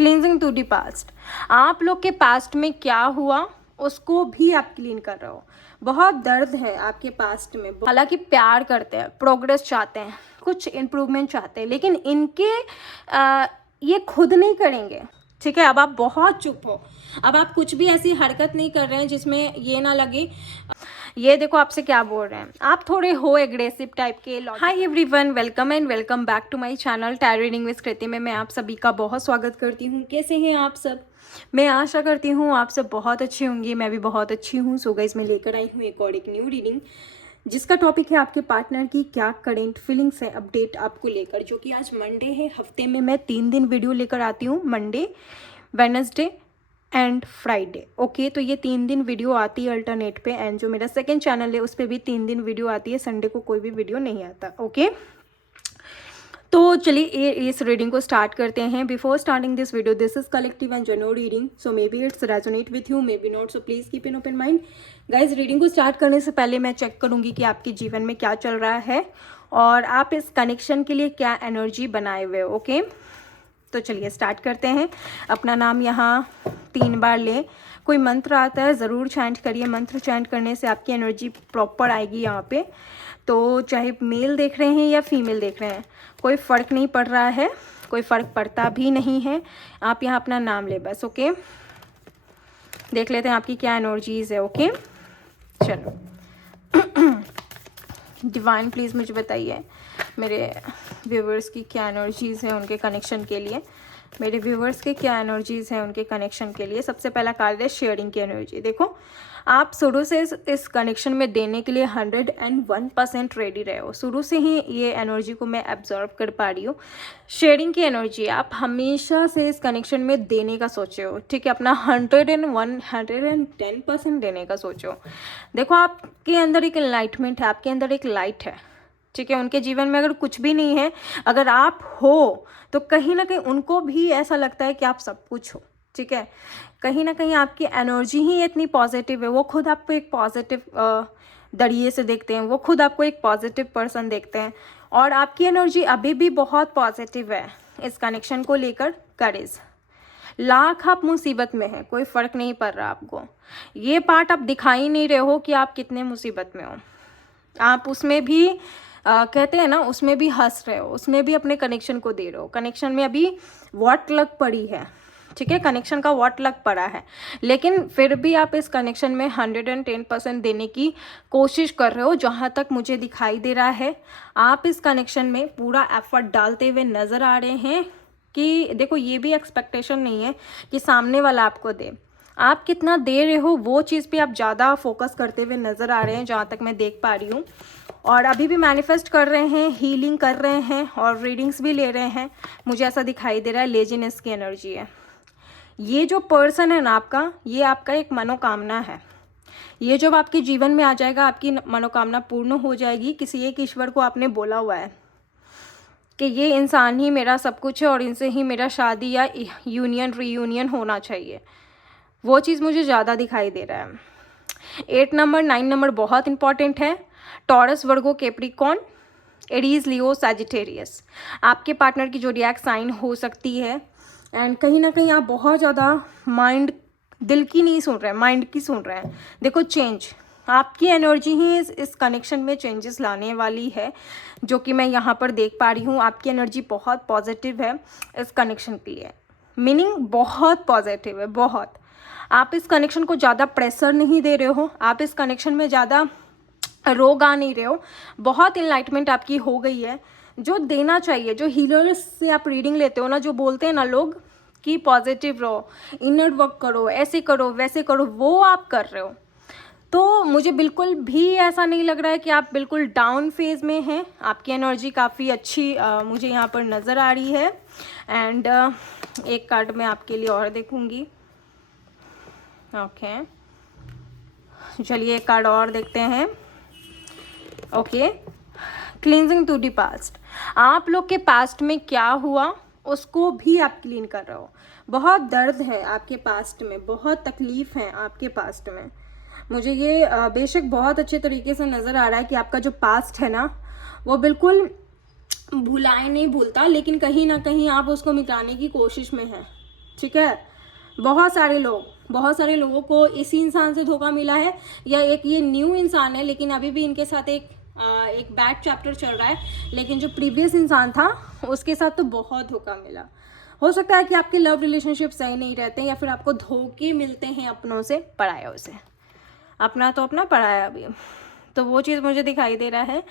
Cleansing to the past. आप लोग के पास्ट में क्या हुआ उसको भी आप क्लीन कर रहे हो। बहुत दर्द है आपके पास्ट में, हालांकि प्यार करते हैं, प्रोग्रेस चाहते हैं, कुछ इम्प्रूवमेंट चाहते हैं, लेकिन इनके ये खुद नहीं करेंगे। ठीक है, अब आप बहुत चुप हो, अब आप कुछ भी ऐसी हरकत नहीं कर रहे हैं जिसमें ये ना लगे। ये देखो आपसे क्या बोल रहे हैं, आप थोड़े हो एग्रेसिव टाइप के। Hi everyone, welcome and welcome back to my channel tarot reading with Kriti में मैं आप सभी का बहुत स्वागत करती हूँ। कैसे हैं आप सब? मैं आशा करती हूँ आप सब बहुत अच्छे होंगे, मैं भी बहुत अच्छी हूँ। सो गाइस, मैं लेकर आई हूँ एक और एक न्यू रीडिंग जिसका टॉपिक है आपके पार्टनर की क्या करेंट फीलिंग्स है, अपडेट आपको लेकर, जो कि आज मंडे है। हफ्ते में मैं 3 दिन वीडियो लेकर आती हूँ, Monday, Wednesday and Friday. Okay, तो ये 3 दिन वीडियो आती है अल्टरनेट पे, एंड जो मेरा सेकंड चैनल है उस पर भी 3 दिन वीडियो आती है, संडे को कोई भी वीडियो नहीं आता। ओके, तो चलिए इस रीडिंग को स्टार्ट करते हैं। Before starting this video, this is collective and general reading, so may be it's resonate with you, may be not, so please keep an open mind. Guys, reading को start करने से पहले मैं check करूंगी कि आपके जीवन में क्या चल रहा है और आप इस कनेक्शन के लिए क्या एनर्जी बनाए हुए हो। ओके, तो चलिए स्टार्ट करते हैं। अपना नाम यहाँ 3 बार ले, कोई मंत्र आता है ज़रूर चैंट करिए। मंत्र चैंट करने से आपकी एनर्जी प्रॉपर आएगी यहाँ पे। तो चाहे मेल देख रहे हैं या फीमेल देख रहे हैं, कोई फ़र्क नहीं पड़ रहा है, कोई फ़र्क पड़ता भी नहीं है। आप यहाँ अपना नाम ले बस। ओके, देख लेते हैं आपकी क्या एनर्जीज़ है। ओके, चलो डिवाइन प्लीज़ मुझे बताइए मेरे व्यूवर्स की क्या एनर्जीज़ है उनके कनेक्शन के लिए, मेरे व्यूवर्स के क्या एनर्जीज़ हैं उनके कनेक्शन के लिए। सबसे पहला कार्ड है शेयरिंग की एनर्जी। देखो, आप शुरू से इस कनेक्शन में देने के लिए 101% रेडी रहे हो। शुरू से ही ये एनर्जी को मैं एब्जॉर्व कर पा रही हूँ। शेयरिंग की एनर्जी, आप हमेशा से इस कनेक्शन में देने का सोचे हो। ठीक है, अपना 110% देने का सोचो। देखो, आपके अंदर एक एनलाइटमेंट है, आपके अंदर एक लाइट है। ठीक है, उनके जीवन में अगर कुछ भी नहीं है, अगर आप हो तो कहीं ना कहीं उनको भी ऐसा लगता है कि आप सब कुछ हो। ठीक है, कहीं ना कहीं आपकी एनर्जी ही इतनी पॉजिटिव है, वो खुद आपको एक पॉजिटिव दरिए से देखते हैं, वो खुद आपको एक पॉजिटिव पर्सन देखते हैं, और आपकी एनर्जी अभी भी बहुत पॉजिटिव है इस कनेक्शन को लेकर। करेज, लाख आप मुसीबत में हैं, कोई फ़र्क नहीं पड़ रहा आपको। ये पार्ट आप दिखा ही नहीं रहे हो कि आप कितने मुसीबत में हो। आप उसमें भी कहते हैं ना, उसमें भी हंस रहे हो, उसमें भी अपने कनेक्शन को दे रहे हो। कनेक्शन में अभी वॉट लग पड़ी है। ठीक है, कनेक्शन का वॉट लग पड़ा है, लेकिन फिर भी आप इस कनेक्शन में 110% देने की कोशिश कर रहे हो। जहाँ तक मुझे दिखाई दे रहा है, आप इस कनेक्शन में पूरा एफर्ट डालते हुए नज़र आ रहे हैं। कि देखो, ये भी एक्सपेक्टेशन नहीं है कि सामने वाला आपको दे, आप कितना दे रहे हो वो चीज़ पे आप ज़्यादा फोकस करते हुए नज़र आ रहे हैं, जहाँ तक मैं देख पा रही हूँ। और अभी भी मैनिफेस्ट कर रहे हैं, हीलिंग कर रहे हैं और रीडिंग्स भी ले रहे हैं। मुझे ऐसा दिखाई दे रहा है लेजीनेस की एनर्जी है। ये जो पर्सन है ना आपका, ये आपका एक मनोकामना है। ये जब आपके जीवन में आ जाएगा, आपकी मनोकामना पूर्ण हो जाएगी। किसी एक ईश्वर को आपने बोला हुआ है कि ये इंसान ही मेरा सब कुछ है और इनसे ही मेरा शादी या यूनियन रीयूनियन होना चाहिए। वो चीज़ मुझे ज़्यादा दिखाई दे रहा है। 8 नंबर, 9 नंबर बहुत इंपॉर्टेंट है। टॉरस, वर्गो, कैप्रिकॉर्न, एरीज, लियो, सैजिटेरियस आपके पार्टनर की जोडिएक साइन हो सकती है। एंड कहीं ना कहीं आप बहुत ज़्यादा माइंड, दिल की नहीं सुन रहे हैं, माइंड की सुन रहे हैं। देखो, चेंज, आपकी एनर्जी ही इस कनेक्शन में चेंजेस लाने वाली है, जो कि मैं यहाँ पर देख पा रही हूँ। आपकी एनर्जी बहुत पॉजिटिव है इस कनेक्शन के लिए, मीनिंग बहुत पॉजिटिव है, बहुत। आप इस कनेक्शन को ज़्यादा प्रेशर नहीं दे रहे हो, आप इस कनेक्शन में ज़्यादा रोग आ नहीं रहे हो। बहुत इनलाइटमेंट आपकी हो गई है, जो देना चाहिए। जो हीलर्स से आप रीडिंग लेते हो ना, जो बोलते हैं ना लोग कि पॉजिटिव रहो, इनर वर्क करो, ऐसे करो वैसे करो, वो आप कर रहे हो। तो मुझे बिल्कुल भी ऐसा नहीं लग रहा है कि आप बिल्कुल डाउन फेज में हैं। आपकी एनर्जी काफ़ी अच्छी मुझे यहाँ पर नज़र आ रही है। एंड एक कार्ड मैं आपके लिए और देखूँगी। ओके, चलिए एक कार्ड और देखते हैं। Okay, cleansing to the past. आप लोग के पास्ट में क्या हुआ उसको भी आप क्लीन कर रहे हो। बहुत दर्द है आपके पास्ट में, बहुत तकलीफ है आपके पास्ट में। मुझे ये बेशक बहुत अच्छे तरीके से नज़र आ रहा है कि आपका जो पास्ट है ना, वो बिल्कुल भुलाए नहीं भूलता, लेकिन कहीं ना कहीं आप उसको मिटाने की कोशिश में हैं। ठीक है। बहुत सारे लोगों को इसी इंसान से धोखा मिला है, या एक ये न्यू इंसान है लेकिन अभी भी इनके साथ एक बैड चैप्टर चल रहा है, लेकिन जो प्रीवियस इंसान था उसके साथ तो बहुत धोखा मिला। हो सकता है कि आपके लव रिलेशनशिप सही नहीं रहते, या फिर आपको धोखे मिलते हैं अपनों से, पराया से। अपना तो अपना, पराया भी। तो वो चीज़ मुझे दिखाई दे रहा है।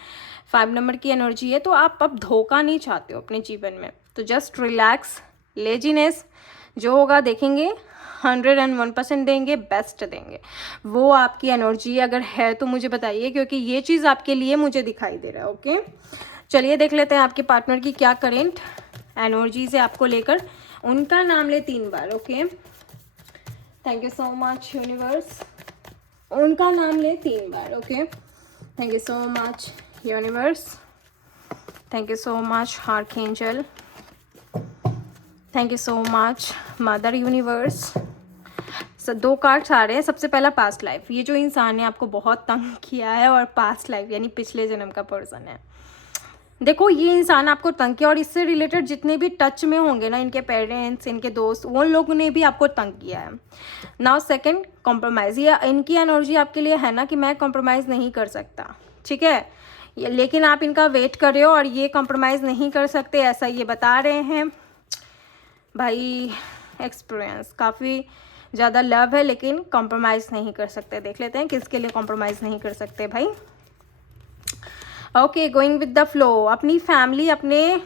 5 नंबर की एनर्जी है, तो आप अब धोखा नहीं चाहते हो अपने जीवन में, तो जस्ट रिलैक्स, लेजीनेस, जो होगा देखेंगे, 101% देंगे, बेस्ट देंगे। वो आपकी एनर्जी अगर है तो मुझे बताइए, क्योंकि ये चीज़ आपके लिए मुझे दिखाई दे रहा है। ओके, चलिए देख लेते हैं आपके पार्टनर की क्या करेंट एनर्जी से आपको लेकर। उनका नाम ले 3 बार। Okay, thank you so much universe. उनका नाम ले 3 बार। Okay, thank you so much universe, thank you so much archangel, thank you so much mother universe. 2 cards आ रहे हैं। सबसे पहला पास्ट लाइफ, ये जो इंसान ने आपको बहुत तंग किया है, और पास्ट लाइफ यानी पिछले जन्म का पर्सन है। देखो, ये इंसान आपको तंग किया, और इससे रिलेटेड जितने भी टच में होंगे ना, इनके पेरेंट्स, इनके दोस्त, वो लोगों ने भी आपको तंग किया है। Now second, compromise. ये इनकी एनर्जी आपके लिए है ना कि मैं कॉम्प्रोमाइज़ नहीं कर सकता, ठीक है, लेकिन आप इनका वेट कर रहे हो और ये कॉम्प्रोमाइज़ नहीं कर सकते, ऐसा ये बता रहे हैं। भाई एक्सपीरियंस, काफ़ी ज़्यादा लव है लेकिन कॉम्प्रोमाइज़ नहीं कर सकते। देख लेते हैं किसके लिए कॉम्प्रोमाइज़ नहीं कर सकते भाई। Okay, going with the flow. अपनी फैमिली, अपने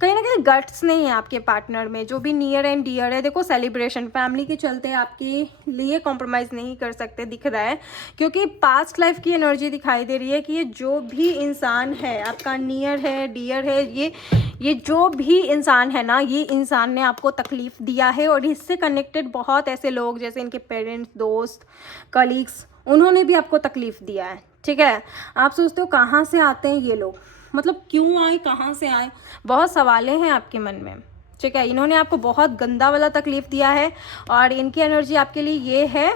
कहीं ना कहीं गट्स नहीं है आपके पार्टनर में, जो भी नियर एंड डियर है। देखो, सेलिब्रेशन, फैमिली के चलते आपके लिए कॉम्प्रोमाइज़ नहीं कर सकते दिख रहा है, क्योंकि पास्ट लाइफ की एनर्जी दिखाई दे रही है कि ये जो भी इंसान है आपका, नियर है, डियर है, ये जो भी इंसान है ना, ये इंसान ने आपको तकलीफ़ दिया है, और इससे कनेक्टेड बहुत ऐसे लोग, जैसे इनके पेरेंट्स, दोस्त, कलीग्स, उन्होंने भी आपको तकलीफ़ दिया है, ठीक है। आप सोचते हो कहाँ से आते हैं ये लोग, मतलब क्यों आए, कहाँ से आए, बहुत सवालें हैं आपके मन में, ठीक है। इन्होंने आपको बहुत गंदा वाला तकलीफ़ दिया है, और इनकी एनर्जी आपके लिए ये है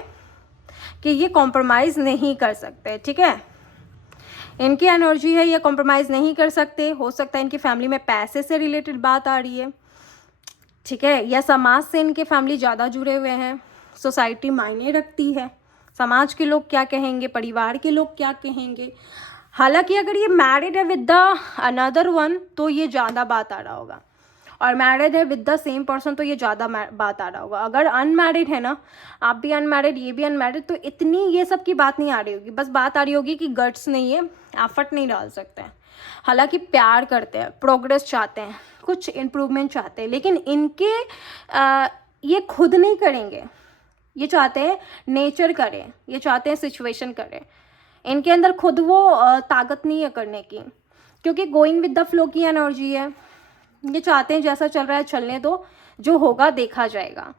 कि ये कॉम्प्रोमाइज़ नहीं कर सकते, ठीक है। इनकी एनर्जी है, ये कॉम्प्रोमाइज़ नहीं कर सकते। हो सकता है इनकी फैमिली में पैसे से रिलेटेड बात आ रही है, ठीक है, या समाज से इनके फैमिली ज़्यादा जुड़े हुए हैं, सोसाइटी मायने रखती है, समाज के लोग क्या कहेंगे, परिवार के लोग क्या कहेंगे। हालांकि अगर ये मैरिड है विद द अनदर वन तो ये ज़्यादा बात आ रहा होगा, और मैरिड है विद द सेम पर्सन तो ये ज़्यादा बात आ रहा होगा। अगर अनमैरिड है ना, आप भी अनमैरिड, ये भी अनमैरिड, तो इतनी ये सब की बात नहीं आ रही होगी। बस बात आ रही होगी कि गट्स नहीं है, एफर्ट नहीं डाल सकते हैं। हालांकि प्यार करते हैं, प्रोग्रेस चाहते हैं, कुछ इम्प्रूवमेंट चाहते हैं, लेकिन इनके ये खुद नहीं करेंगे, ये चाहते हैं नेचर करे, ये चाहते हैं सिचुएशन करे। इनके अंदर खुद वो ताकत नहीं है करने की, क्योंकि गोइंग विद द फ्लो की एनर्जी है। ये चाहते हैं जैसा चल रहा है चलने दो, जो होगा देखा जाएगा।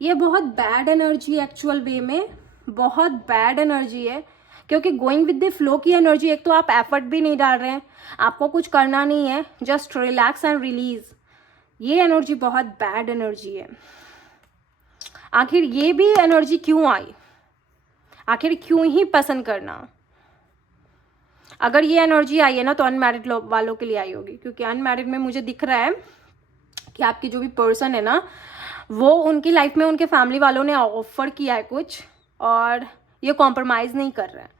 ये बहुत बैड एनर्जी, एक्चुअल वे में बहुत बैड एनर्जी है, क्योंकि गोइंग विद द फ्लो की एनर्जी, एक तो आप एफर्ट भी नहीं डाल रहे हैं, आपको कुछ करना नहीं है, जस्ट रिलैक्स एंड रिलीज। ये एनर्जी बहुत बैड एनर्जी है। आखिर ये भी एनर्जी क्यों आई, आखिर क्यों ही पसंद करना। अगर ये एनर्जी आई है ना तो अनमैरिड वालों के लिए आई होगी, क्योंकि अनमैरिड में मुझे दिख रहा है कि आपकी जो भी पर्सन है ना, वो उनकी लाइफ में उनके फैमिली वालों ने ऑफर किया है कुछ, और ये कॉम्प्रोमाइज़ नहीं कर रहा है,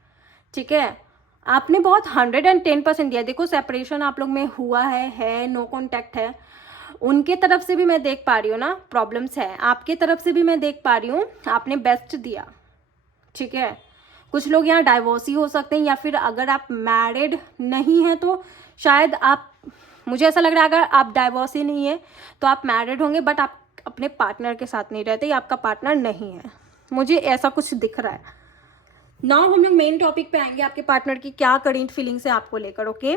ठीक है। आपने बहुत 110% दिया। देखो, सेपरेशन आप लोग में हुआ है, नो कॉन्टैक्ट है। उनके तरफ से भी मैं देख पा रही हूँ ना प्रॉब्लम्स है, आपके तरफ से भी मैं देख पा रही हूँ आपने बेस्ट दिया, ठीक है। कुछ लोग यहाँ डाइवोर्सी हो सकते हैं, या फिर अगर आप मैरिड नहीं हैं तो शायद आप, मुझे ऐसा लग रहा है अगर आप डाइवोर्सी नहीं है तो आप मैरिड होंगे, बट आप अपने पार्टनर के साथ नहीं रहते, या आपका पार्टनर नहीं है, मुझे ऐसा कुछ दिख रहा है। नाउ हम लोग मेन टॉपिक पे आएंगे, आपके पार्टनर की क्या करंट फीलिंग्स है आपको लेकर। ओके,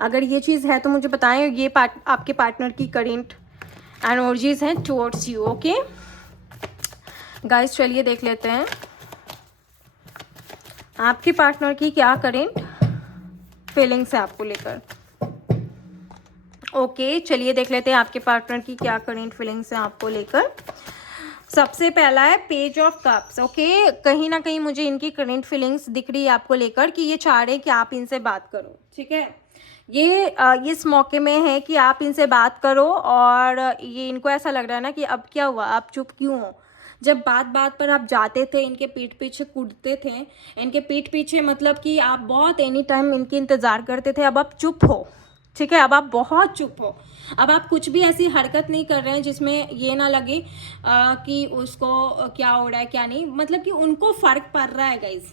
अगर ये चीज़ है तो मुझे बताएं, ये आपके पार्टनर की करंट एनर्जीज हैं टुवर्ड्स यू। ओके गाइस, चलिए देख लेते हैं आपके पार्टनर की क्या करंट फीलिंग्स है आपको लेकर। ओके, चलिए देख लेते हैं आपके पार्टनर की क्या करंट फीलिंग्स है आपको लेकर। सबसे पहला है पेज ऑफ कप्स। ओके, कहीं ना कहीं मुझे इनकी करंट फीलिंग्स दिख रही है आपको लेकर कि ये चाह रहे हैं कि आप इनसे बात करो, ठीक है। ये इस मौके में है कि आप इनसे बात करो, और ये इनको ऐसा लग रहा है ना कि अब क्या हुआ, आप चुप क्यों हो। जब बात बात पर आप जाते थे, इनके पीठ पीछे कूदते थे, इनके पीठ पीछे मतलब कि आप बहुत एनी टाइम इनकी इंतज़ार करते थे, अब आप चुप हो, ठीक है, अब आप बहुत चुप हो। अब आप कुछ भी ऐसी हरकत नहीं कर रहे हैं जिसमें ये ना लगे कि उसको क्या हो रहा है क्या नहीं, मतलब कि उनको फ़र्क पड़ रहा है गाइज,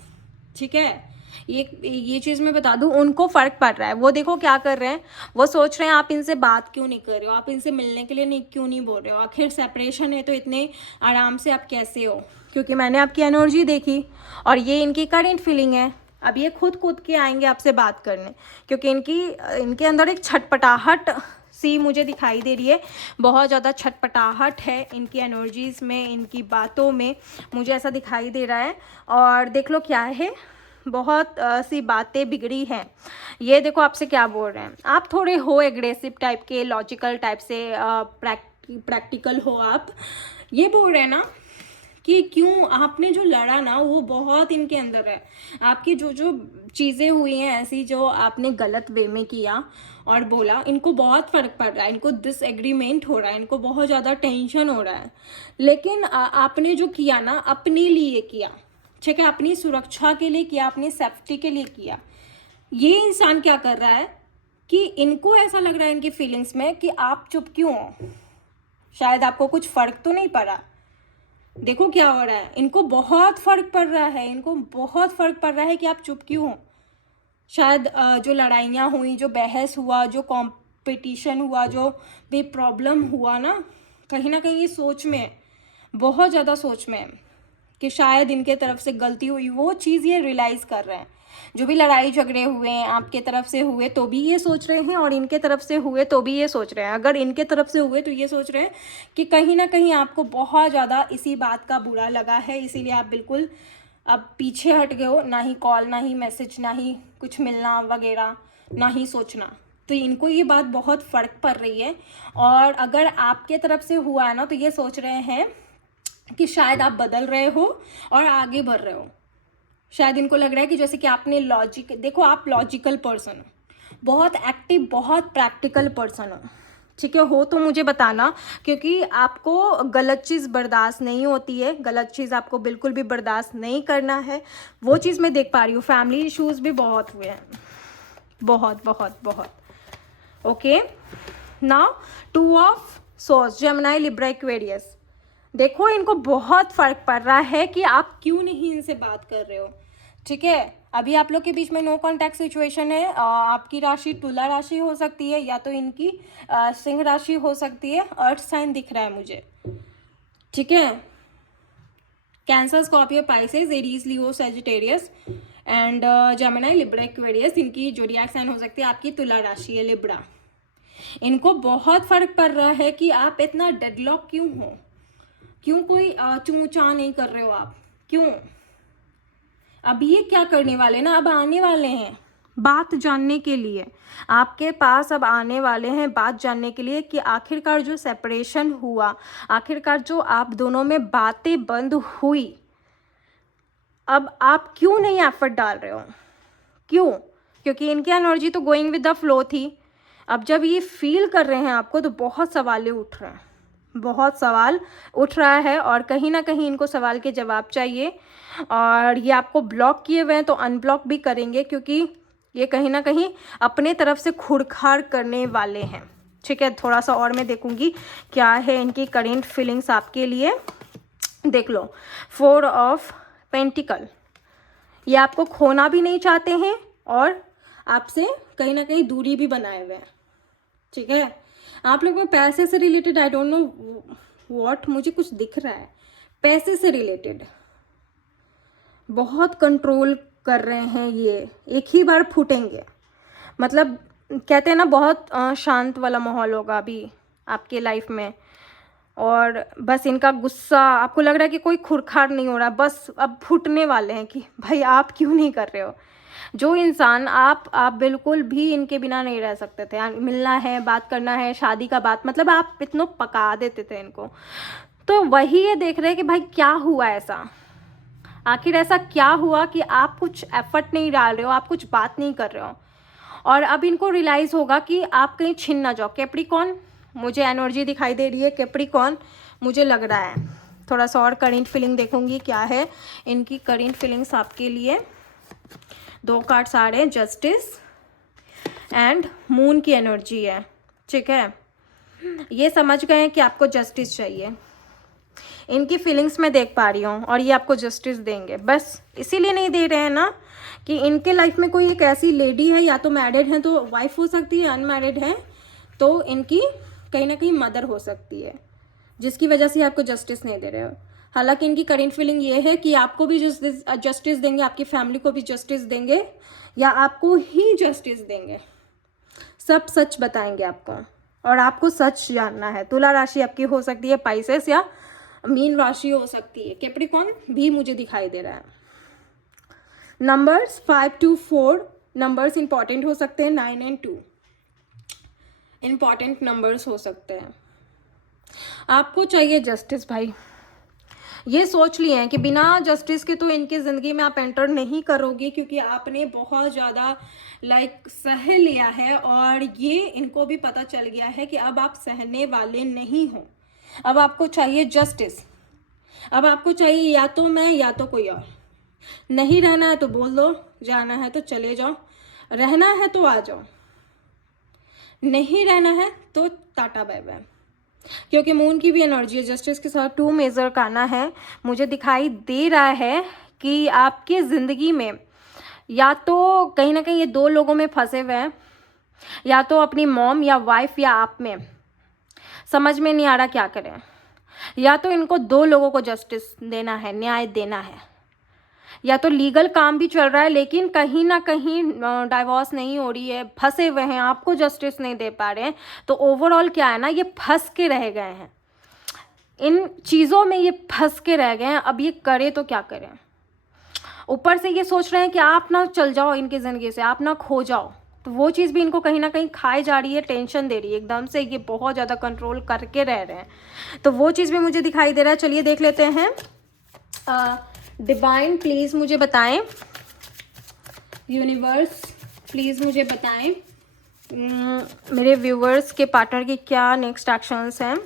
ठीक है। ये चीज़ मैं बता दूं, उनको फ़र्क पड़ रहा है। वो देखो क्या कर रहे हैं, वो सोच रहे हैं आप इनसे बात क्यों नहीं कर रहे हो, आप इनसे मिलने के लिए नहीं क्यों नहीं बोल रहे हो, आखिर सेपरेशन है तो इतने आराम से आप कैसे हो। क्योंकि मैंने आपकी एनर्जी देखी और ये इनकी करंट फीलिंग है। अब ये खुद के आएंगे आपसे बात करने, क्योंकि इनके अंदर एक छटपटाहट सी मुझे दिखाई दे रही है, बहुत ज़्यादा छटपटाहट है इनकी एनर्जीज़ में, इनकी बातों में, मुझे ऐसा दिखाई दे रहा है। और देख लो क्या है, बहुत सी बातें बिगड़ी हैं। ये देखो आपसे क्या बोल रहे हैं, आप थोड़े हो एग्रेसिव टाइप के, लॉजिकल टाइप से, प्रैक्टिकल हो आप। ये बोल रहे हैं ना कि क्यों आपने जो लड़ा ना वो बहुत इनके अंदर है। आपकी जो जो चीज़ें हुई हैं ऐसी जो आपने गलत वे में किया और बोला, इनको बहुत फ़र्क पड़ रहा है, इनको डिसएग्रीमेंट हो रहा है, इनको बहुत ज़्यादा टेंशन हो रहा है। लेकिन आपने जो किया ना अपने लिए किया, ठीक है, अपनी सुरक्षा के लिए किया, अपनी सेफ्टी के लिए किया। ये इंसान क्या कर रहा है कि इनको ऐसा लग रहा है इनकी फीलिंग्स में कि आप चुप क्यों हो, शायद आपको कुछ फ़र्क तो नहीं पड़ा। देखो क्या हो रहा है, इनको बहुत फ़र्क पड़ रहा है, इनको बहुत फ़र्क पड़ रहा है कि आप चुप क्यों हो। शायद जो लड़ाइयाँ हुई, जो बहस हुआ, जो कंपटीशन हुआ, जो भी प्रॉब्लम हुआ ना कहीं ये सोच में है, बहुत ज़्यादा सोच में है कि शायद इनके तरफ से गलती हुई, वो चीज़ ये रियलाइज़ कर रहे हैं। जो भी लड़ाई झगड़े हुए हैं आपके तरफ से हुए तो भी ये सोच रहे हैं, और इनके तरफ से हुए तो भी ये सोच रहे हैं। अगर इनके तरफ से हुए तो ये सोच रहे हैं कि कहीं ना कहीं आपको बहुत ज़्यादा इसी बात का बुरा लगा है, इसीलिए आप बिल्कुल अब पीछे हट गए हो, ना ही कॉल, ना ही मैसेज, ना ही कुछ मिलना वगैरह, ना ही सोचना। तो इनको ये बात बहुत फ़र्क पड़ रही है। और अगर आपके तरफ से हुआ है ना तो ये सोच रहे हैं कि शायद आप बदल रहे हो और आगे बढ़ रहे हो। शायद इनको लग रहा है कि जैसे कि आपने लॉजिक, देखो आप लॉजिकल पर्सन हो, बहुत एक्टिव, बहुत प्रैक्टिकल पर्सन हो, ठीक है, हो तो मुझे बताना, क्योंकि आपको गलत चीज़ बर्दाश्त नहीं होती है, गलत चीज़ आपको बिल्कुल भी बर्दाश्त नहीं करना है, वो चीज़ मैं देख पा रही हूँ। फैमिली इश्यूज़ भी बहुत हुए हैं, बहुत बहुत बहुत। Okay, now 2 of source, Gemini, Libra, Aquarius. देखो इनको बहुत फ़र्क पड़ रहा है कि आप क्यों नहीं इनसे बात कर रहे हो, ठीक है। अभी आप लोग के बीच में नो कॉन्टैक्ट सिचुएशन है। आपकी राशि तुला राशि हो सकती है, या तो इनकी सिंह राशि हो सकती है। अर्थ साइन दिख रहा है मुझे, ठीक है। Cancer, Scorpio, Pisces, Aries, Leo, Sagittarius and Gemini, Libra, Aquarius, इनकी जोडिएक साइन हो सकती है। आपकी तुला राशि है लिब्रा। इनको बहुत फ़र्क पड़ रहा है कि आप इतना डेडलॉक क्यों हो, क्यों कोई चूं चां नहीं कर रहे हो आप, क्यों। अब ये क्या करने वाले ना, अब आने वाले हैं बात जानने के लिए, आपके पास अब आने वाले हैं बात जानने के लिए कि आखिरकार जो सेपरेशन हुआ, आखिरकार जो आप दोनों में बातें बंद हुई, अब आप क्यों नहीं एफर्ट डाल रहे हो, क्यों। क्योंकि इनकी एनर्जी तो गोइंग विद द फ्लो थी। अब जब ये फील कर रहे हैं आपको तो बहुत सवाल उठ रहे हैं, बहुत सवाल उठ रहा है, और कहीं ना कहीं इनको सवाल के जवाब चाहिए। और ये आपको ब्लॉक किए हुए हैं तो अनब्लॉक भी करेंगे, क्योंकि ये कहीं ना कहीं अपने तरफ से खुड़खाड़ करने वाले हैं, ठीक है। थोड़ा सा और मैं देखूंगी क्या है इनकी करेंट फीलिंग्स आपके लिए। देख लो, 4 ऑफ पेंटिकल, ये आपको खोना भी नहीं चाहते हैं और आपसे कहीं ना कहीं दूरी भी बनाए हुए हैं, ठीक है। आप लोग में पैसे से related, I don't know what, मुझे कुछ दिख रहा है पैसे से रिलेटेड, बहुत कंट्रोल कर रहे हैं ये, एक ही बार फूटेंगे। मतलब कहते हैं ना, बहुत शांत वाला माहौल होगा अभी आपके लाइफ में, और बस इनका गुस्सा, आपको लग रहा है कि कोई खुरखार नहीं हो रहा, बस अब फूटने वाले हैं कि भाई आप क्यों नहीं कर रहे हो। जो इंसान आप बिल्कुल भी इनके बिना नहीं रह सकते थे, मिलना है, बात करना है, शादी का बात, मतलब आप इतना पका देते थे इनको। तो वही ये देख रहे हैं कि भाई क्या हुआ ऐसा, आखिर ऐसा क्या हुआ कि आप कुछ एफर्ट नहीं डाल रहे हो, आप कुछ बात नहीं कर रहे हो। और अब इनको रियलाइज़ होगा कि आप कहीं छिन ना जाओ। कैप्रिकॉर्न, मुझे एनर्जी दिखाई दे रही है कैप्रिकॉर्न, मुझे लग रहा है। थोड़ा सा और करेंट फीलिंग देखूंगी क्या है इनकी करेंट फीलिंग्स आपके लिए। 2 कार्ड्स आ रहे हैं, जस्टिस एंड मून की एनर्जी है, ठीक है। ये समझ गए हैं कि आपको जस्टिस चाहिए, इनकी फीलिंग्स मैं देख पा रही हूँ, और ये आपको जस्टिस देंगे। बस इसीलिए नहीं दे रहे हैं ना कि इनके लाइफ में कोई एक ऐसी लेडी है, या तो मैरिड है तो वाइफ हो सकती है, अनमैरिड है तो इनकी कहीं ना कहीं मदर हो सकती है, जिसकी वजह से आपको जस्टिस नहीं दे रहे हो। हालांकि इनकी करेंट फीलिंग ये है कि आपको भी जस्टिस देंगे, आपकी फैमिली को भी जस्टिस देंगे, या आपको ही जस्टिस देंगे। सब सच बताएंगे आपको, और आपको सच जानना है। तुला राशि आपकी हो सकती है पाइसेस, या मीन राशि हो सकती है। कैप्रिकॉर्न भी मुझे दिखाई दे रहा है। नंबर्स 5 to 4 नंबर्स इंपॉर्टेंट हो सकते हैं, 9 and 2 इंपॉर्टेंट नंबर्स हो सकते हैं। आपको चाहिए जस्टिस भाई, ये सोच लिए हैं कि बिना जस्टिस के तो इनकी ज़िंदगी में आप एंटर नहीं करोगे, क्योंकि आपने बहुत ज़्यादा सह लिया है, और ये इनको भी पता चल गया है कि अब आप सहने वाले नहीं हो। अब आपको चाहिए जस्टिस, अब आपको चाहिए या तो मैं या तो कोई और। नहीं रहना है तो बोल दो, जाना है तो चले जाओ, रहना है तो आ जाओ, नहीं रहना है तो टाटा बाय बाय। क्योंकि मून की भी एनर्जी है, जस्टिस के साथ 2 मेजर करना है। मुझे दिखाई दे रहा है कि आपकी ज़िंदगी में या तो कहीं ना कहीं ये 2 लोगों में फंसे हुए हैं, या तो अपनी मॉम या वाइफ या आप में, समझ में नहीं आ रहा क्या करें। या तो इनको 2 लोगों को जस्टिस देना है, न्याय देना है, या तो लीगल काम भी चल रहा है लेकिन कहीं ना कहीं डाइवोर्स नहीं हो रही है, फंसे हुए हैं, आपको जस्टिस नहीं दे पा रहे हैं। तो ओवरऑल क्या है ना, ये फंस के रह गए हैं, इन चीज़ों में ये फंस के रह गए हैं। अब ये करे तो क्या करें। ऊपर से ये सोच रहे हैं कि आप ना चल जाओ इनकी ज़िंदगी से, आप ना खो जाओ, तो वो चीज़ भी इनको कहीं ना कहीं खाई जा रही है, टेंशन दे रही है एकदम से। ये बहुत ज़्यादा कंट्रोल करके रह रहे हैं, तो वो चीज़ भी मुझे दिखाई दे रहा है। चलिए देख लेते हैं। डिवाइन प्लीज़ मुझे बताएं, यूनिवर्स प्लीज़ मुझे बताएं मेरे व्यूवर्स के पार्टनर की क्या नेक्स्ट एक्शंस हैं।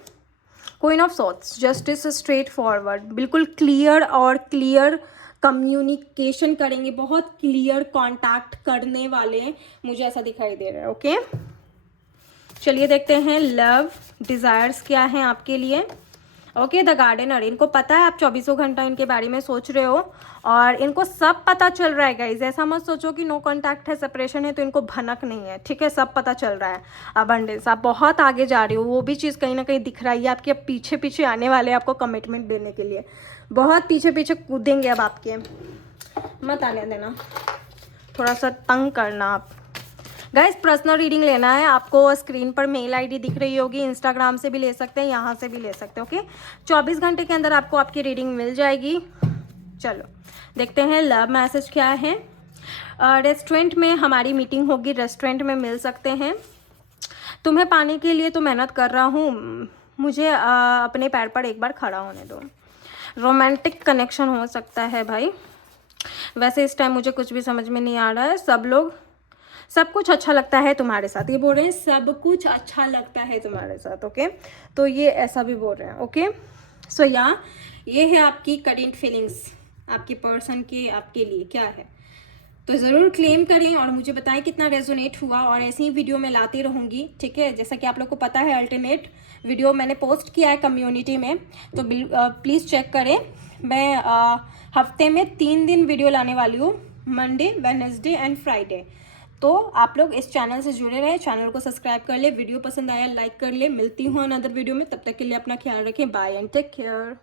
Queen of swords, justice, straight forward, बिल्कुल क्लियर और क्लियर कम्युनिकेशन करेंगे, बहुत क्लियर कांटेक्ट करने वाले हैं, मुझे ऐसा दिखाई दे रहा है। ओके, चलिए देखते हैं लव डिज़ायर्स क्या हैं आपके लिए। ओके, द गार्डनर, इनको पता है आप 24 घंटा इनके बारे में सोच रहे हो, और इनको सब पता चल रहा है गाइस। ऐसा मत सोचो कि नो कांटेक्ट है, सेपरेशन है तो इनको भनक नहीं है, ठीक है, सब पता चल रहा है। अबंडेंस, आप बहुत आगे जा रहे हो, वो भी चीज़ कहीं ना कहीं दिख रही है। आपके पीछे पीछे आने वाले हैं आपको कमिटमेंट देने के लिए, बहुत पीछे पीछे कूदेंगे अब आपके, मत आने देना, थोड़ा सा तंग करना आप। गाइस पर्सनल रीडिंग लेना है आपको, स्क्रीन पर मेल आईडी दिख रही होगी, इंस्टाग्राम से भी ले सकते हैं, यहाँ से भी ले सकते हैं। ओके, 24 घंटे के अंदर आपको आपकी रीडिंग मिल जाएगी। चलो देखते हैं लव मैसेज क्या है। रेस्टोरेंट में हमारी मीटिंग होगी, रेस्टोरेंट में मिल सकते हैं। तुम्हें पाने के लिए तो मेहनत कर रहा हूँ, मुझे अपने पैर पर एक बार खड़ा होने दो। रोमांटिक कनेक्शन हो सकता है भाई। वैसे इस टाइम मुझे कुछ भी समझ में नहीं आ रहा है। सब कुछ अच्छा लगता है तुम्हारे साथ, ये बोल रहे हैं सब कुछ अच्छा लगता है तुम्हारे साथ। ओके, तो ये ऐसा भी बोल रहे हैं। ओके, सो ये है आपकी करेंट फीलिंग्स, आपके पर्सन की आपके लिए क्या है, तो ज़रूर क्लेम करें और मुझे बताएं कितना रेजोनेट हुआ, और ऐसी ही वीडियो मैं लाती रहूँगी, ठीक है। जैसा कि आप लोग को पता है अल्टरनेट वीडियो मैंने पोस्ट किया है कम्युनिटी में, तो प्लीज़ चेक करें। मैं हफ्ते में 3 दिन वीडियो लाने वाली हूँ, मंडे, वेडनेसडे एंड फ्राइडे। तो आप लोग इस चैनल से जुड़े रहे, चैनल को सब्सक्राइब कर ले, वीडियो पसंद आया लाइक कर ले। मिलती हूँ अनदर वीडियो में, तब तक के लिए अपना ख्याल रखें, बाय एंड टेक केयर।